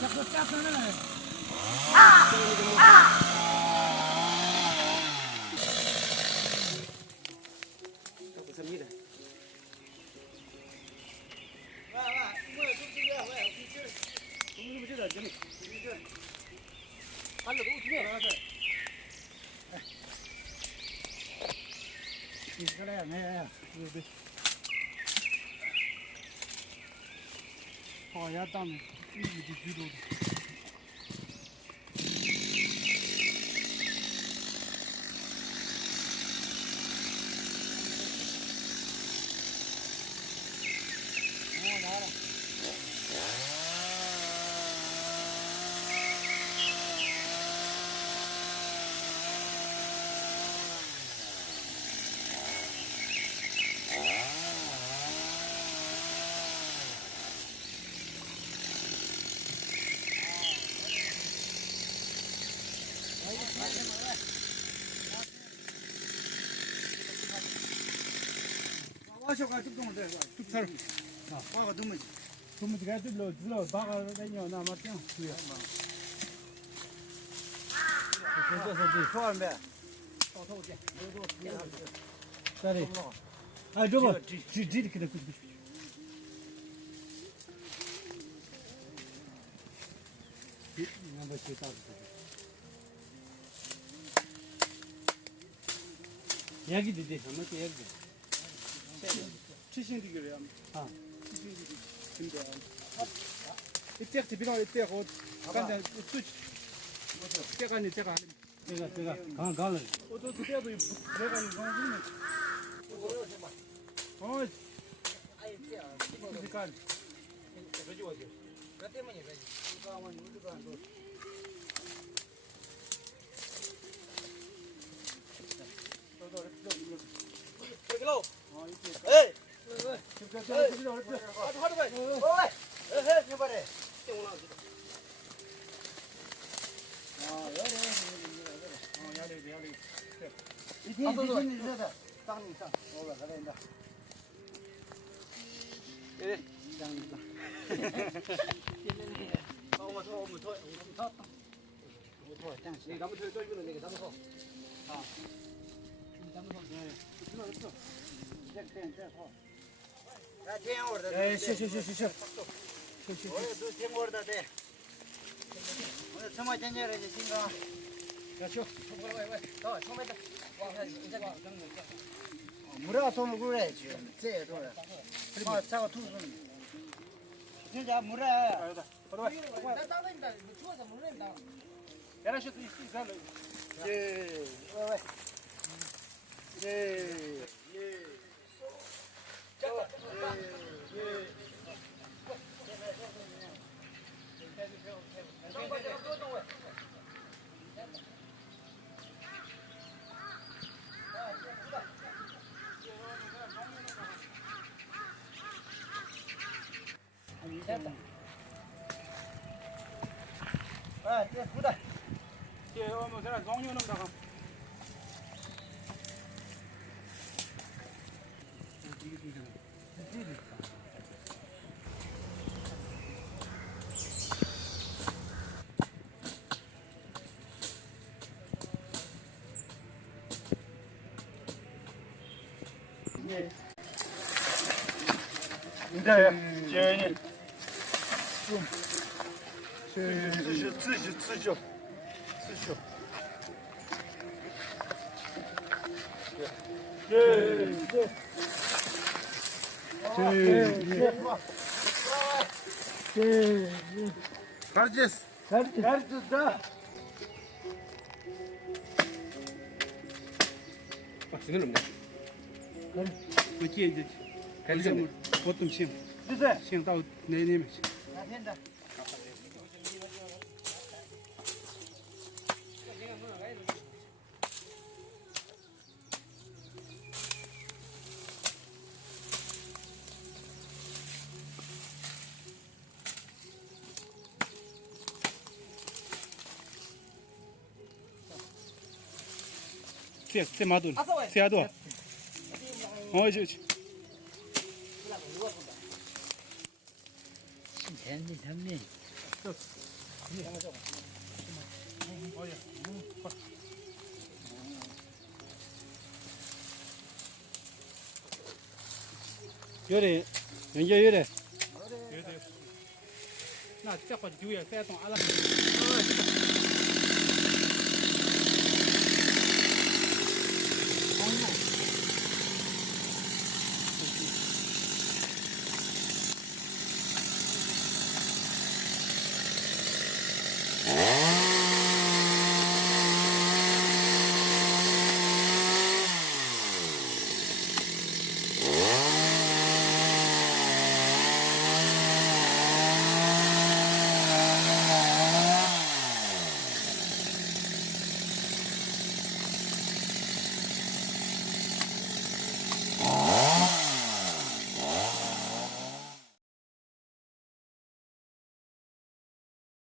자꾸 짝하네. 그래, 네. 야, 땀, 이게 뒤로. 나와라. 와셔가 뚝뚝을 대. 뚝살. 와가 너무. 너무 지가 들러 바가 다녀 나 맞죠? 그래. 그래서 소알매. 더더게. 자리. 아 저거 지리 그래 그. 넘버 7 여기 되지. 한번 여기. 70디그리야. 아. 70디그리. 근데 이때 비가 이때 곧 간다. 수치. 때가니 제가 강 또 그때도 내가 이거는 아이 때야. 그러니까 저기 와줘. 그 때문에 그래. 가만 우리가 안 돼. 또 에이! 하루 봐. 에헤, 해봐래. 야래. 이팀 이제다. 땅이 땅. 가다 인다. 예. 땅이다. 어머 더. 네, 나무 더 떨기는 내가 나무 서. 아. 나무 서. 네. 들어. 네, 쉬. 너 땡오르다 돼. 오늘 정말 전열이지 진가. 야, 쉬어. 더 처음에 와, 이제 와. 물에가 손을 그래 지금. 쟤 돌아. 아, 차가 투순. 진짜 물에. 나 따다니다. 추워서 물린다. 야나 쉬어 있어. 예. 예. 됐다. 예, 뭐 저랑 종류 넘다가. 예. 이제 제니自救。Kardeş. da. Bak sinirlim de. Bakayım dedi. Kalsın. Потом чем? Чем дал не немец. Все мадуль. Все адо. Ой, жить. 샌디 삼미. 요래 연결 요래那这会就业再动阿拉。红木。